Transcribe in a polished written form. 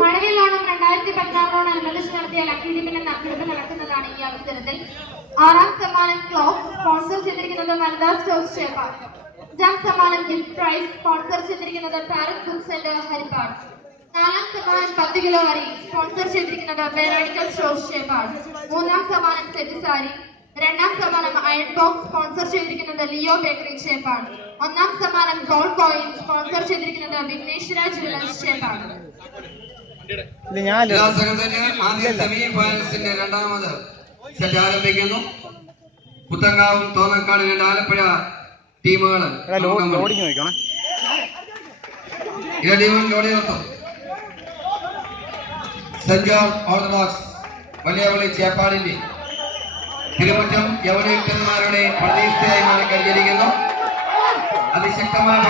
മഴവില്ലോണം 2016 നടത്തിയ ലക്കി ഡിപ്പിന്റെ നറുക്കെടുപ്പ് നടക്കുന്നതാണ് ഈ അവസരത്തിൽ. 6ാം സമ്മാനം ക്ലോക്ക് സ്പോൺസർ ചെയ്തിരിക്കുന്നത് വനിതാ സ്റ്റോഴ്സ് ചേപ്പാട്. 5ാം സമ്മാനം ഗിഫ്റ്റ് പ്രൈസ് സ്പോൺസർ ചെയ്തിരിക്കുന്നത് പാരന്റ് ബുക്ക് സെന്റർ ഹരിപ്പാട്. 4ാം സമ്മാനം 10 കിലോ അരി സ്പോൺസർ ചെയ്തിരിക്കുന്നത് മെഡിക്കൽ സ്റ്റോഴ്സ് ചേപ്പാട്. 3ാം സമ്മാനം സെറ്റ് സാരി. 2ാം സമ്മാനം അയൺ ബോക്സ് സ്പോൺസർ ചെയ്തിരിക്കുന്നത് ലിയോ ബേക്കറി ചേപ്പാട്. 1ാം സമ്മാനം ഗോൾഡ് കോയിൻ സ്പോൺസർ ചെയ്തിരിക്കുന്നത് വിഘ്നേശ്വര ജുവലേഴ്സ് ചേപ്പാട്. ഫൈനൽസിന്റെ രണ്ടാമത് സെറ്റ് ആരംഭിക്കുന്നു. പുത്തങ്കാവും തോന്നക്കാട് രണ്ട് ആലപ്പുഴ ടീമുകൾ സെന്റ് ജോർജ് ഓർത്തഡോക്സ് വലിയവളി ചേപ്പാടിന്റെ തിരുമുറ്റം യവനീക്കന്മാരുടെ പ്രതീക്ഷയായി മാറി കഴിഞ്ഞിരിക്കുന്നു. അതിശക്തമായ